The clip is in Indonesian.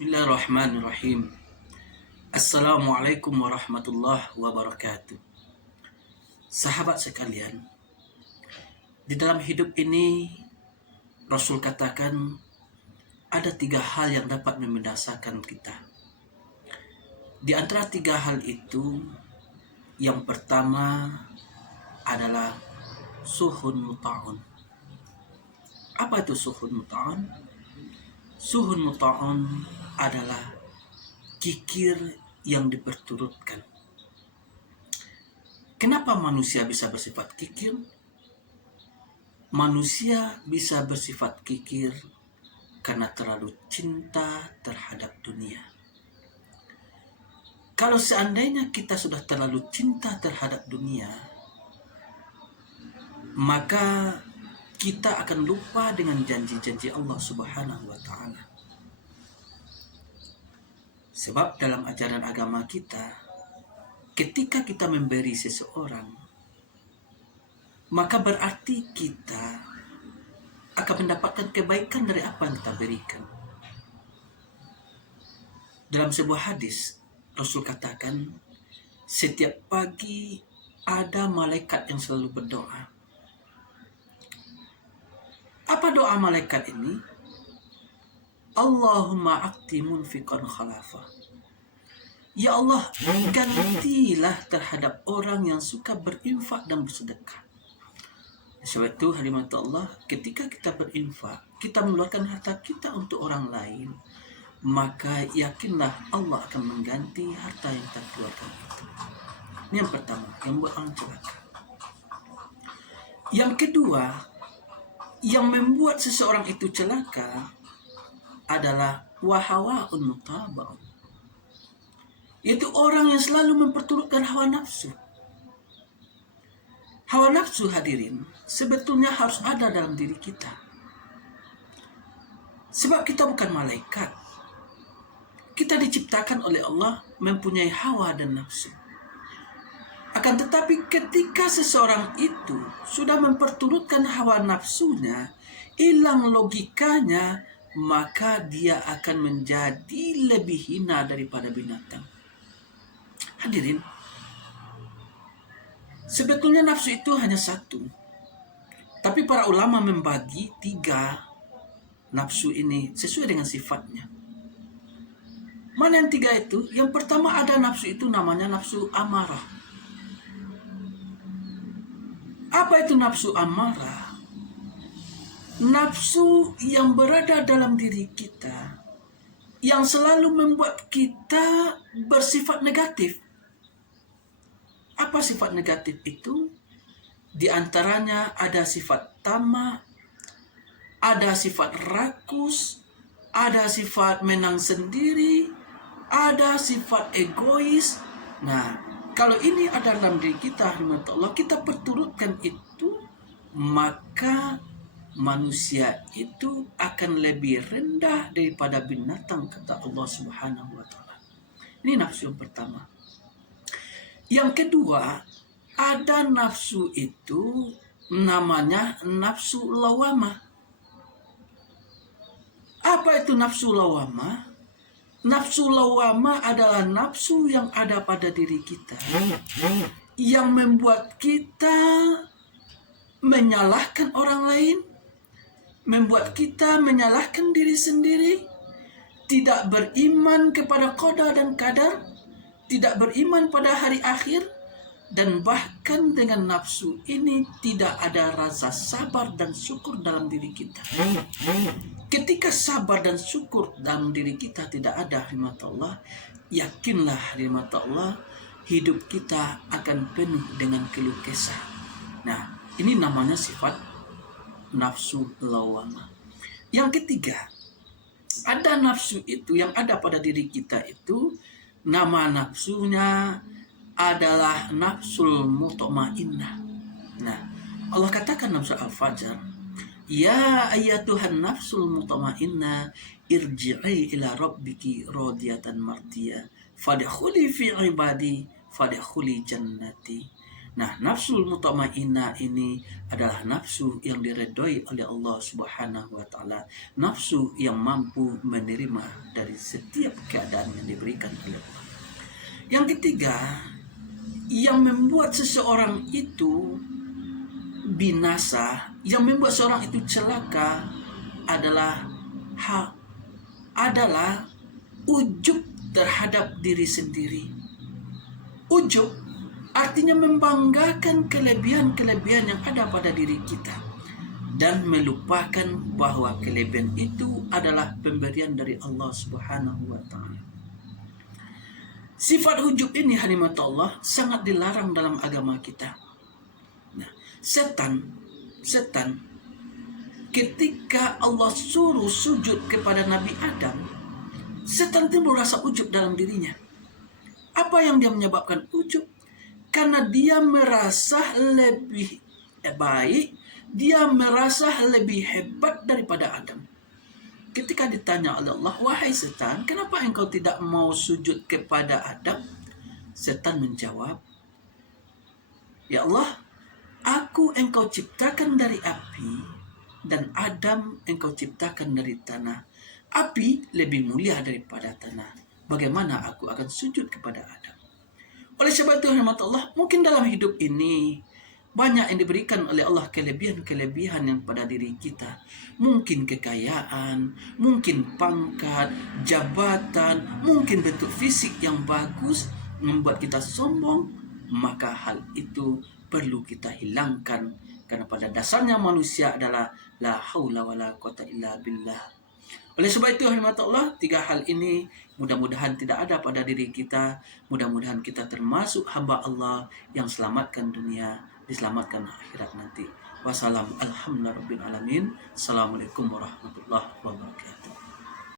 Bismillahirrahmanirrahim. Assalamualaikum warahmatullahi wabarakatuh. Sahabat sekalian, di dalam hidup ini Rasul katakan ada 3 hal yang dapat membinasakan kita. Di antara 3 hal itu, yang pertama adalah suhun muta'un. Apa itu suhun muta'un? Suhun muta'un adalah kikir yang diperturutkan. Kenapa manusia bisa bersifat kikir? Manusia bisa bersifat kikir karena terlalu cinta terhadap dunia. Kalau seandainya kita sudah terlalu cinta terhadap dunia, maka kita akan lupa dengan janji-janji Allah Subhanahu wa Ta'ala. Sebab dalam ajaran agama kita, ketika kita memberi seseorang, maka berarti kita akan mendapatkan kebaikan dari apa yang kita berikan. Dalam sebuah hadis, Rasul katakan, setiap pagi ada malaikat yang selalu berdoa. Apa doa malaikat ini? Allahumma aqti munfiqan khalafa. Ya Allah, gantilah terhadap orang yang suka berinfak dan bersedekah. Sebab itu hadirin Allah, ketika kita berinfak, kita mengeluarkan harta kita untuk orang lain, maka yakinlah Allah akan mengganti harta yang kita keluarkan itu. Ini yang pertama, yang membuat orang celaka. Yang kedua, yang membuat seseorang itu celaka adalah wahawa'un mutaba'un. Itu orang yang selalu memperturutkan hawa nafsu. Hawa nafsu, hadirin, sebetulnya harus ada dalam diri kita. Sebab kita bukan malaikat. Kita diciptakan oleh Allah mempunyai hawa dan nafsu. Akan tetapi ketika seseorang itu sudah memperturutkan hawa nafsunya, hilang logikanya, maka dia akan menjadi lebih hina daripada binatang. Hadirin, sebetulnya nafsu itu hanya satu. Tapi para ulama membagi 3 nafsu ini sesuai dengan sifatnya. Mana yang 3 itu? Yang pertama ada nafsu itu namanya nafsu amarah. Apa itu nafsu amarah? Nafsu yang berada dalam diri kita, yang selalu membuat kita bersifat negatif. Apa sifat negatif itu? Di antaranya ada sifat tamak, ada sifat rakus, ada sifat menang sendiri, ada sifat egois. Nah, kalau ini ada dalam diri kita, Allah, kita perturutkan itu, maka manusia itu akan lebih rendah daripada binatang, kata Allah Subhanahu wa Ta'ala. Ini nafsu yang pertama. Yang kedua, ada nafsu itu namanya nafsu lawamah. Apa itu nafsu lawamah? Nafsu lawamah adalah nafsu yang ada pada diri kita, yang membuat kita menyalahkan orang lain, membuat kita menyalahkan diri sendiri, tidak beriman kepada qada dan qadar, tidak beriman pada hari akhir, dan bahkan dengan nafsu ini tidak ada rasa sabar dan syukur dalam diri kita. Ketika sabar dan syukur dalam diri kita tidak ada, rahmatullah, yakinlah rahmatullah, hidup kita akan penuh dengan keluh kesah. Nah, ini namanya sifat nafsu lawamah. Yang ketiga, ada nafsu itu yang ada pada diri kita itu, nama nafsunya adalah nafsul mutmainnah. Nah, Allah katakan dalam surah Al-Fajr, ya ayyatuhan nafsul mutmainnah irji'i ila rabbiki radiyatan mardiyah fadkhuli fi ibadi fadkhuli jannati. Nah, nafsul mutmainnah ini adalah nafsu yang diredoi oleh Allah Subhanahu wa taala, nafsu yang mampu menerima dari setiap keadaan yang diberikan oleh Allah. Yang ketiga, yang membuat seseorang itu binasa, yang membuat seorang itu celaka adalah ujub terhadap diri sendiri. Ujub artinya membanggakan kelebihan-kelebihan yang ada pada diri kita dan melupakan bahwa kelebihan itu adalah pemberian dari Allah Subhanahu wa taala. Sifat ujub ini hanimatullah sangat dilarang dalam agama kita. Nah, setan ketika Allah suruh sujud kepada Nabi Adam, setan timbul rasa ujub dalam dirinya. Apa yang dia menyebabkan ujub? Karena dia merasa lebih baik, dia merasa lebih hebat daripada Adam. Ketika ditanya oleh Allah, wahai setan, kenapa engkau tidak mau sujud kepada Adam? Setan menjawab, ya Allah, aku engkau ciptakan dari api, dan Adam engkau ciptakan dari tanah. Api lebih mulia daripada tanah. Bagaimana aku akan sujud kepada Adam? Oleh sebab itu, Allah, mungkin dalam hidup ini banyak yang diberikan oleh Allah kelebihan-kelebihan yang pada diri kita. Mungkin kekayaan, mungkin pangkat, jabatan, mungkin bentuk fisik yang bagus membuat kita sombong. Maka hal itu perlu kita hilangkan, karena pada dasarnya manusia adalah la haula wala quwata illa billah. Oleh sebab itu, Allah, 3 hal ini mudah-mudahan tidak ada pada diri kita. Mudah-mudahan kita termasuk hamba Allah yang selamatkan dunia, diselamatkan akhirat nanti. Wassalamualaikum warahmatullahi wabarakatuh.